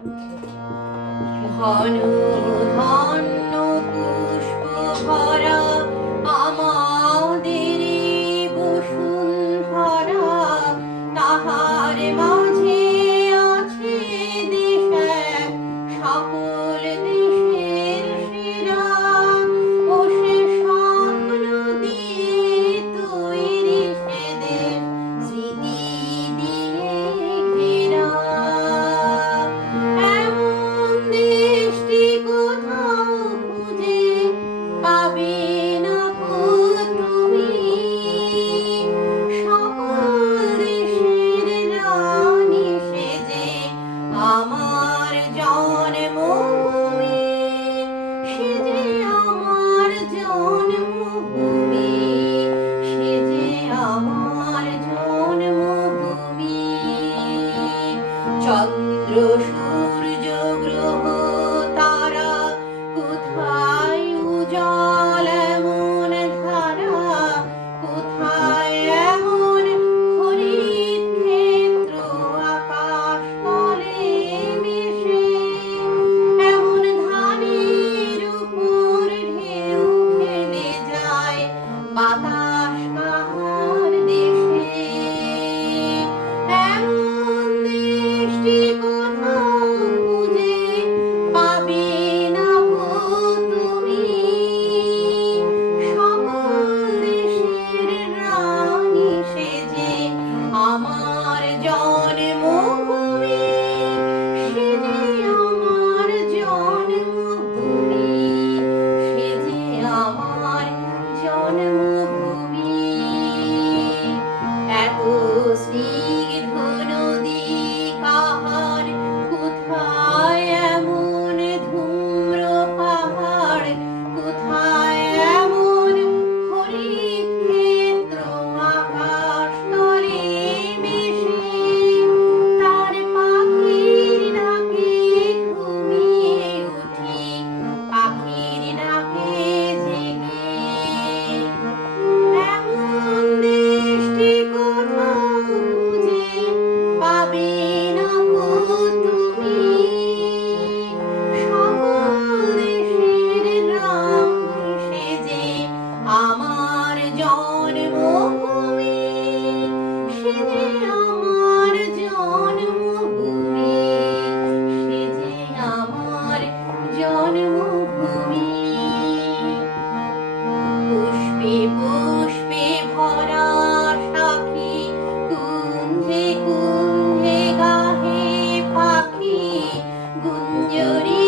ঘন ধন্য পুষ্প ভরা আমাদের বসুন্ধরা, তাহার মাঝে আছে দেশ এক, সকল দেশের সেরা। ও সে স্বপ্ন দিয়ে তৈরি সে দেশ, স্মৃতি দিয়ে ঘেরা। এমন দেশটি কোথাও খুঁজে পাবে না কো তুমি, সকল দেশের রানী সেজে আমার জন্মভূমি, সেজে আমার জন্মভূমি, সেজে আমার জন্মভূমি। চন্দ্র সূর্য গ্রহ তারা কোথায় উজাল এমন ধারা, কোথায় এমন হরিত ক্ষেত্র আকাশ তলে মিশে, এমন ধানের উপর ঢেউ খেলে যায় বাতাস কাহার দেশে। এমন দেশটি কোথাও খুঁজে পাবে না গো তুমি, সকল দেশের রানী সেজে আমার জন্মভূমি, সেজে আমার জন্মভূমি, সেজে আমার জন্মভূমি। এত স্নিগ্ধ নদী কাহার, কোথায় এমন ধূম্র পাহাড়, কোথায় এমন হরিত ক্ষেত্র আকাশ তলে মিশে, তার পাখির ডাকে ঘুমিয়ে উঠি, পাখির ডাকে জেগে। এমন দেশটি কোথাও খুঁজে পাবে না গো তুমি, সকল দেশের রানী সেজে আমার জন্মভূমি, সেজে আমার জন্মভূমি, সেজে আমার জন্মভূমি। পুষ্পে পুষ্পে ভরা সাখী, কুঞ্জে কুঞ্জে গাহে পাখি, গুঞ্জরি